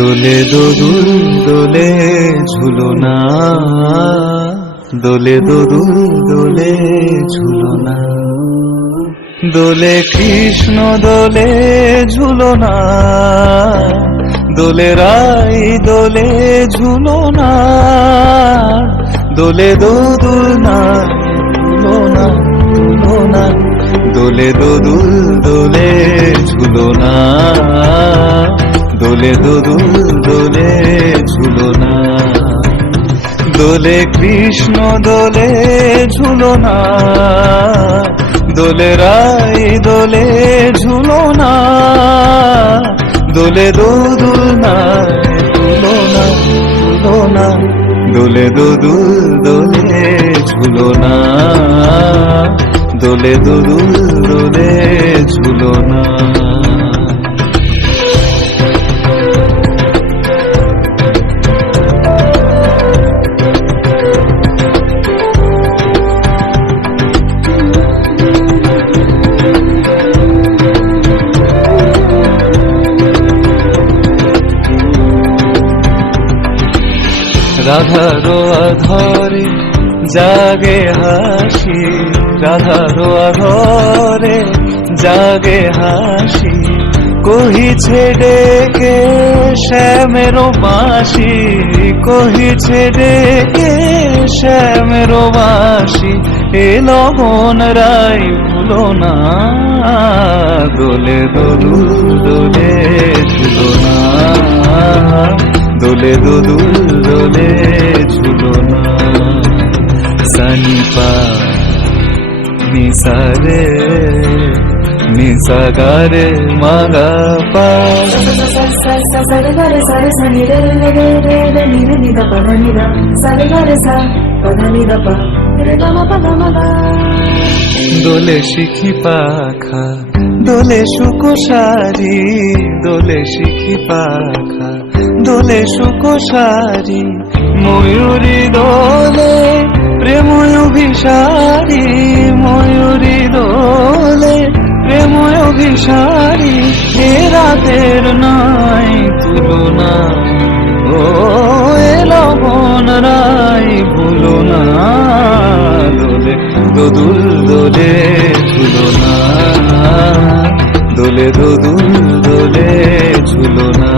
দোলে দোদুল দোলে ঝুলো না। দোলে দোদুল দোলে ঝুলো না। দোলে কৃষ্ণ, দোলে ঝুলো না। দোলে রাই, দোলে ঝুলো না। দোলে দোদুল না, ঝুলো না ঝুলো না। দোলে দোদুল দোলে ঝুলো না। দোলে দোদুল, দোলে ঝুলো না দোলে কৃষ্ণ, দোলে ঝুলো না দোলে রাই দোলে ঝুলো না দোলে দোদুল না ঝুলো না ঝুলো না দোলে দোদুল, দোলে ঝুলো না দোলে দোদুল, দোলে ঝুলো রাধারো আধরে জাগে হাসি রাধারো আধরে জাগে হাসি। কহিছে ডেকে শ্যামেরো বাসি কহিছে ডেকে শ্যামেরো বাসি এ লবণ রাই ভুলো না, দোলে দোদুল দোলে ঝুলো না। দোলে দোদুল দোলে ঝুলো না সানি পা নিসারে নিসাগারে মাগা পা సరి గరి సరి సని రే రే రే రే రే ని ని ని ద ప ద ని ద సరి দোলে শিখি পাখা, দোলে সুকোশারি, দোলে শিখি পাখা, দোলে সুকোশারি, ময়ূরি দোলে প্রেময় অভিসারি, ময়ূরি দোলে প্রেময় অভিসারি, এ রাতের নাই তুলনা ও এলো লবণ রায় দোদুল দোলে ঝুলো না দোলে দোদুল দোলে ঝুলো না